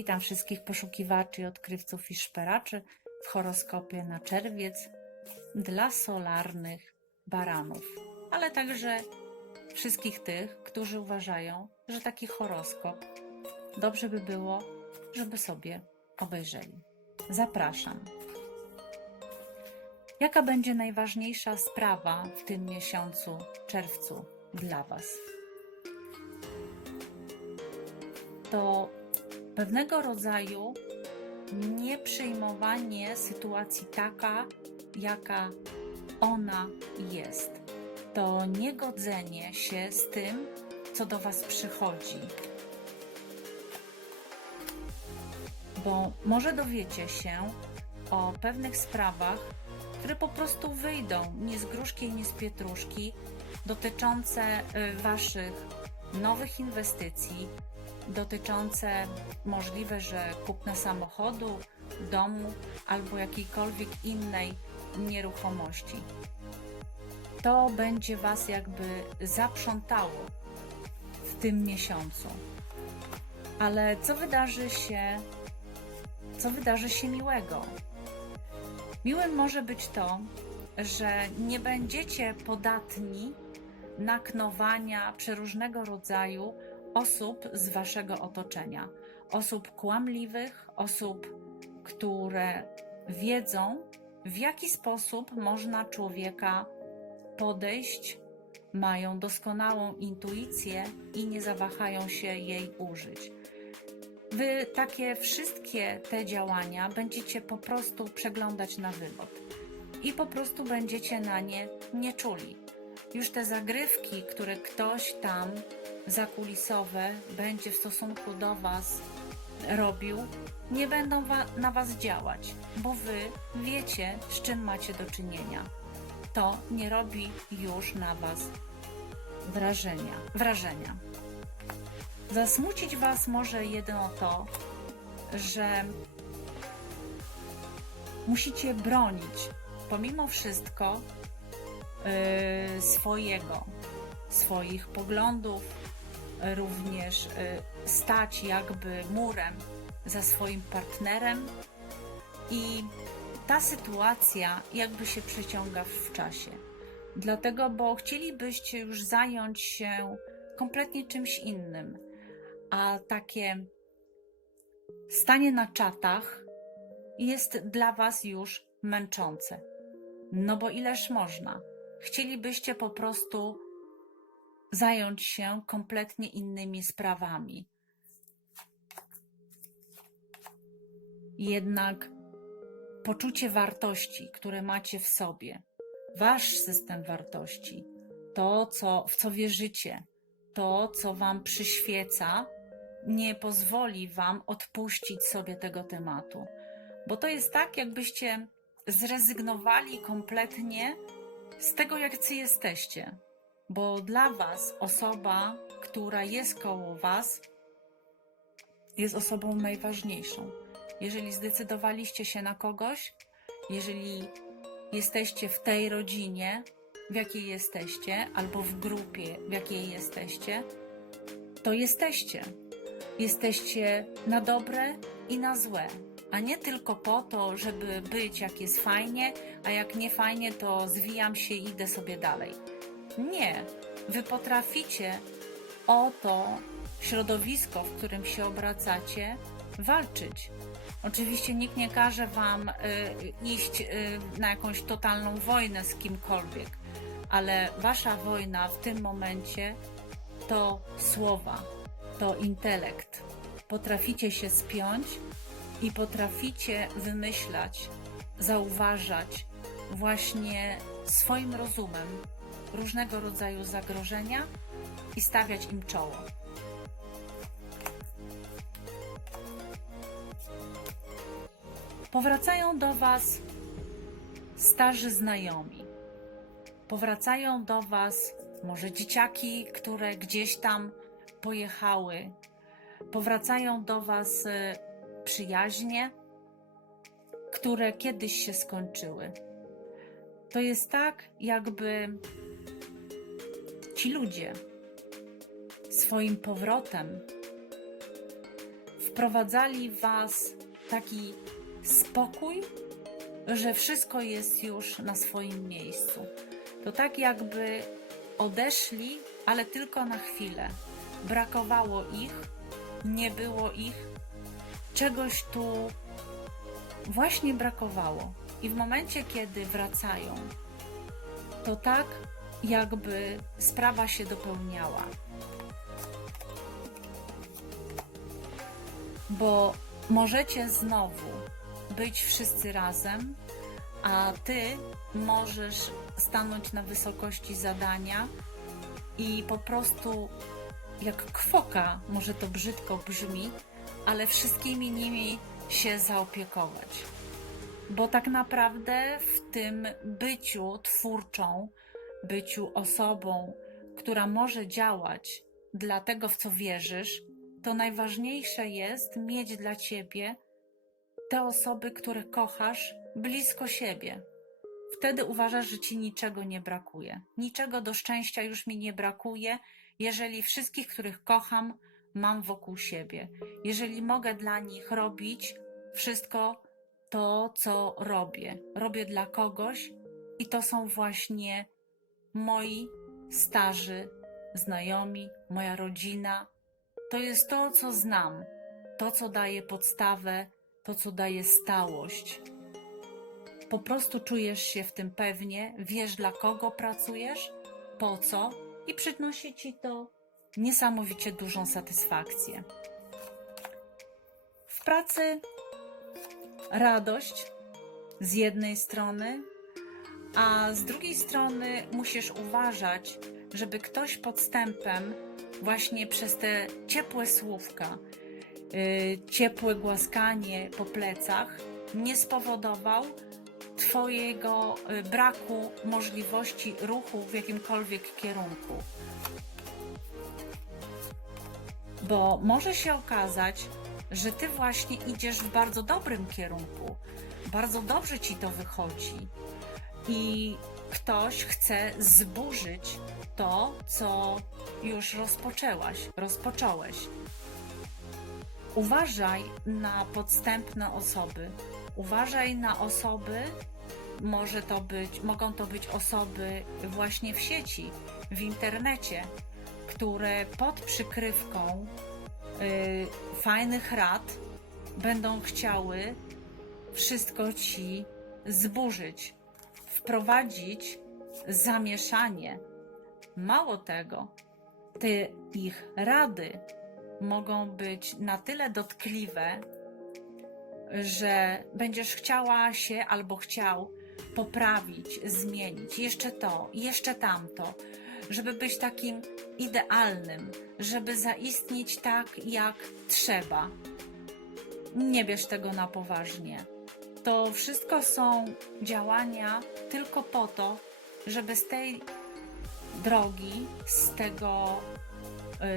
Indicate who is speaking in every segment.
Speaker 1: Witam wszystkich poszukiwaczy odkrywców i szperaczy w horoskopie na czerwiec dla solarnych baranów, ale także wszystkich tych, którzy uważają, że taki horoskop dobrze by było, żeby sobie obejrzeli. Zapraszam. Jaka będzie najważniejsza sprawa w tym miesiącu, czerwcu, dla Was? To pewnego rodzaju nieprzyjmowanie sytuacji taka, jaka ona jest. To niegodzenie się z tym, co do Was przychodzi. Bo może dowiecie się o pewnych sprawach, które po prostu wyjdą nie z gruszki, nie z pietruszki, dotyczące y, Waszych nowych inwestycji, dotyczące możliwe, że kupna samochodu, domu albo jakiejkolwiek innej nieruchomości. To będzie Was jakby zaprzątało w tym miesiącu. Ale co wydarzy się, co wydarzy się miłego? Miłym może być to, że nie będziecie podatni na knowania przeróżnego rodzaju osób z waszego otoczenia. Osób kłamliwych, osób, które wiedzą, w jaki sposób można człowieka podejść, mają doskonałą intuicję i nie zawahają się jej użyć. Wy takie wszystkie te działania będziecie po prostu przeglądać na wylot i po prostu będziecie na nie nie czuli. Już te zagrywki, które ktoś tam zakulisowe będzie w stosunku do Was robił, nie będą wa- na Was działać, bo Wy wiecie, z czym macie do czynienia. To nie robi już na Was wrażenia. wrażenia. Zasmucić Was może jedyno to, że musicie bronić pomimo wszystko yy, swojego, swoich poglądów, również yy, stać jakby murem za swoim partnerem i ta sytuacja jakby się przeciąga w czasie. Dlatego, bo chcielibyście już zająć się kompletnie czymś innym, a takie stanie na czatach jest dla Was już męczące. No bo ileż można? Chcielibyście po prostu zająć się kompletnie innymi sprawami. Jednak poczucie wartości, które macie w sobie, wasz system wartości, to, co, w co wierzycie, to, co wam przyświeca, nie pozwoli wam odpuścić sobie tego tematu. Bo to jest tak, jakbyście zrezygnowali kompletnie z tego, jacy jesteście. Bo dla was osoba, która jest koło was, jest osobą najważniejszą. Jeżeli zdecydowaliście się na kogoś, jeżeli jesteście w tej rodzinie, w jakiej jesteście, albo w grupie, w jakiej jesteście, to jesteście. Jesteście na dobre i na złe, a nie tylko po to, żeby być jak jest fajnie, a jak nie fajnie, to zwijam się i idę sobie dalej. Nie, wy potraficie o to środowisko, w którym się obracacie, walczyć. Oczywiście nikt nie każe wam y, iść y, na jakąś totalną wojnę z kimkolwiek, ale wasza wojna w tym momencie to słowa, to intelekt. Potraficie się spiąć i potraficie wymyślać, zauważać właśnie swoim rozumem różnego rodzaju zagrożenia i stawiać im czoło. Powracają do Was starzy znajomi. Powracają do Was może dzieciaki, które gdzieś tam pojechały. Powracają do Was y, przyjaźnie, które kiedyś się skończyły. To jest tak, jakby ci ludzie swoim powrotem wprowadzali Was taki spokój, że wszystko jest już na swoim miejscu. To tak jakby odeszli, ale tylko na chwilę. Brakowało ich, nie było ich, czegoś tu właśnie brakowało. I w momencie, kiedy wracają, to tak jakby sprawa się dopełniała. Bo możecie znowu być wszyscy razem, a ty możesz stanąć na wysokości zadania i po prostu jak kwoka, może to brzydko brzmi, ale wszystkimi nimi się zaopiekować. Bo tak naprawdę w tym byciu twórczą, byciu osobą, która może działać dla tego, w co wierzysz, to najważniejsze jest mieć dla ciebie te osoby, które kochasz, blisko siebie. Wtedy uważasz, że ci niczego nie brakuje. Niczego do szczęścia już mi nie brakuje, jeżeli wszystkich, których kocham, mam wokół siebie. Jeżeli mogę dla nich robić wszystko to, co robię. Robię dla kogoś i to są właśnie moi starzy znajomi, moja rodzina. To jest to, co znam, to, co daje podstawę, to, co daje stałość. Po prostu czujesz się w tym pewnie, wiesz dla kogo pracujesz, po co i przynosi ci to niesamowicie dużą satysfakcję. W pracy radość z jednej strony, a z drugiej strony musisz uważać, żeby ktoś podstępem, właśnie przez te ciepłe słówka, yy, ciepłe głaskanie po plecach, nie spowodował Twojego y, braku możliwości ruchu w jakimkolwiek kierunku. Bo może się okazać, że Ty właśnie idziesz w bardzo dobrym kierunku, bardzo dobrze Ci to wychodzi i ktoś chce zburzyć to, co już rozpoczęłaś, rozpocząłeś. Uważaj na podstępne osoby. Uważaj na osoby, może to być, mogą to być osoby właśnie w sieci, w internecie, które pod przykrywką y, fajnych rad będą chciały wszystko ci zburzyć, wprowadzić zamieszanie. Mało tego, te ich rady mogą być na tyle dotkliwe, że będziesz chciała się albo chciał poprawić, zmienić jeszcze to, jeszcze tamto, żeby być takim idealnym, żeby zaistnieć tak, jak trzeba. Nie bierz tego na poważnie. To wszystko są działania tylko po to, żeby z tej drogi, z tego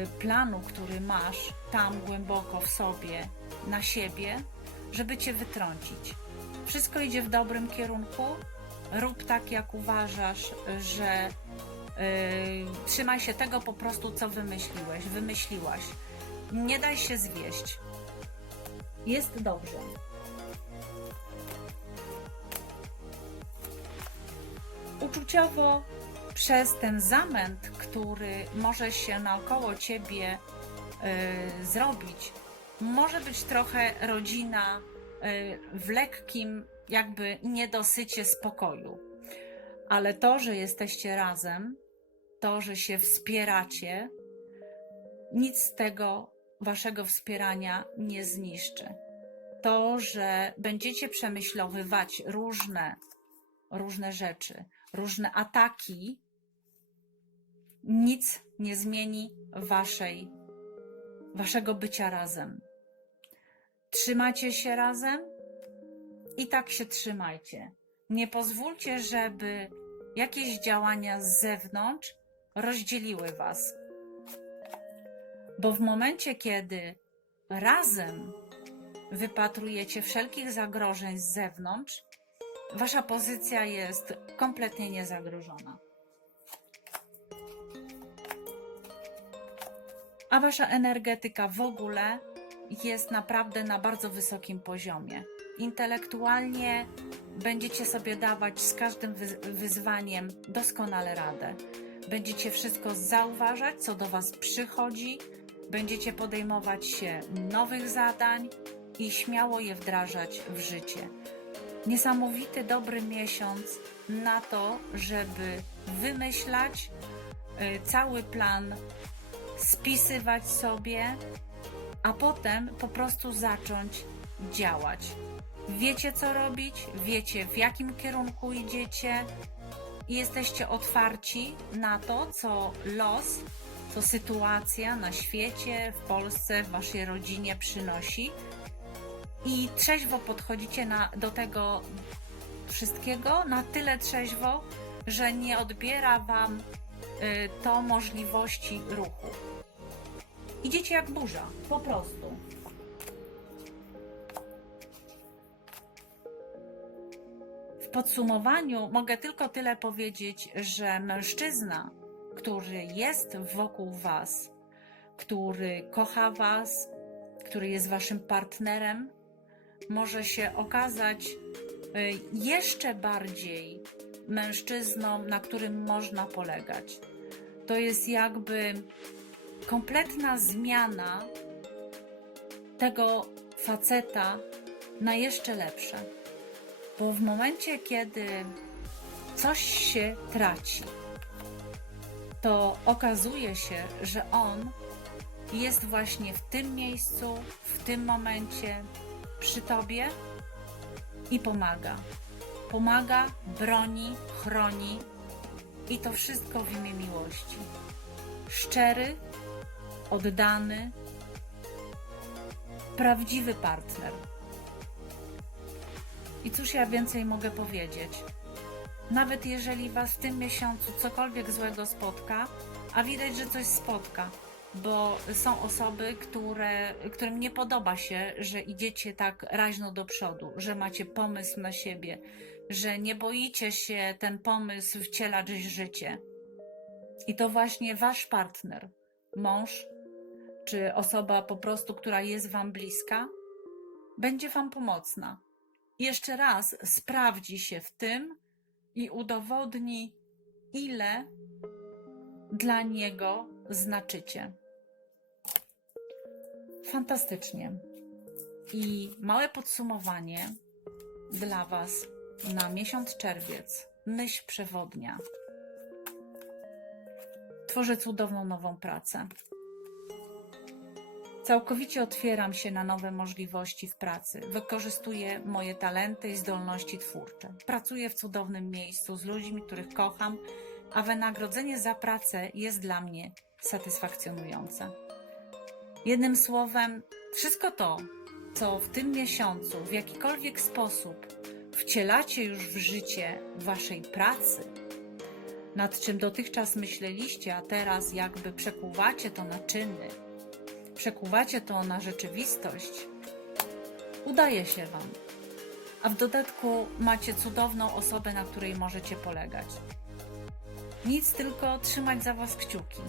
Speaker 1: y, planu, który masz tam głęboko w sobie, na siebie, żeby cię wytrącić. Wszystko idzie w dobrym kierunku. Rób tak, jak uważasz, że yy, trzymaj się tego po prostu, co wymyśliłeś, wymyśliłaś. Nie daj się zwieść. Jest dobrze. Uczuciowo przez ten zamęt, który może się naokoło ciebie yy, zrobić, może być trochę rodzina y, w lekkim, jakby niedosycie spokoju. Ale to, że jesteście razem, to, że się wspieracie, nic z tego waszego wspierania nie zniszczy. To, że będziecie przemyślowywać różne, różne rzeczy, różne ataki, nic nie zmieni waszej, waszego bycia razem. Trzymacie się razem i tak się trzymajcie. Nie pozwólcie, żeby jakieś działania z zewnątrz rozdzieliły was. Bo w momencie, kiedy razem wypatrujecie wszelkich zagrożeń z zewnątrz, wasza pozycja jest kompletnie niezagrożona. A wasza energetyka w ogóle jest naprawdę na bardzo wysokim poziomie. Intelektualnie będziecie sobie dawać z każdym wy- wyzwaniem doskonale radę. Będziecie wszystko zauważać, co do Was przychodzi, będziecie podejmować się nowych zadań i śmiało je wdrażać w życie. Niesamowity, dobry miesiąc na to, żeby wymyślać y, cały plan, spisywać sobie, a potem po prostu zacząć działać. Wiecie, co robić, wiecie, w jakim kierunku idziecie jesteście otwarci na to, co los, co sytuacja na świecie, w Polsce, w waszej rodzinie przynosi. I trzeźwo podchodzicie na, do tego wszystkiego, na tyle trzeźwo, że nie odbiera wam y, to możliwości ruchu. Idziecie jak burza, po prostu. W podsumowaniu mogę tylko tyle powiedzieć, że mężczyzna, który jest wokół Was, który kocha Was, który jest Waszym partnerem, może się okazać y, jeszcze bardziej mężczyzną, na którym można polegać. To jest jakby kompletna zmiana tego faceta na jeszcze lepsze. Bo w momencie, kiedy coś się traci, to okazuje się, że on jest właśnie w tym miejscu, w tym momencie przy tobie i pomaga. Pomaga, broni, chroni i to wszystko w imię miłości. Szczery, oddany, prawdziwy partner. I cóż ja więcej mogę powiedzieć? Nawet jeżeli Was w tym miesiącu cokolwiek złego spotka, a widać, że coś spotka, bo są osoby, które, którym nie podoba się, że idziecie tak raźno do przodu, że macie pomysł na siebie, że nie boicie się ten pomysł wcielać w życie. I to właśnie Wasz partner, mąż, czy osoba po prostu, która jest Wam bliska, będzie Wam pomocna. Jeszcze raz sprawdzi się w tym i udowodni, ile dla niego znaczycie. Fantastycznie. I małe podsumowanie dla Was na miesiąc czerwiec. Myśl przewodnia. Tworzę cudowną nową pracę. Całkowicie otwieram się na nowe możliwości w pracy. Wykorzystuję moje talenty i zdolności twórcze. Pracuję w cudownym miejscu z ludźmi, których kocham, a wynagrodzenie za pracę jest dla mnie satysfakcjonujące. Jednym słowem, wszystko to, co w tym miesiącu w jakikolwiek sposób wcielacie już w życie waszej pracy, nad czym dotychczas myśleliście, a teraz jakby przekuwacie to na czyny, przekuwacie to na rzeczywistość, udaje się Wam. A w dodatku macie cudowną osobę, na której możecie polegać. Nic tylko trzymać za Was kciuki.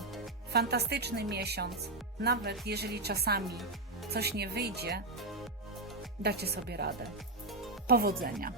Speaker 1: Fantastyczny miesiąc, nawet jeżeli czasami coś nie wyjdzie, dacie sobie radę. Powodzenia!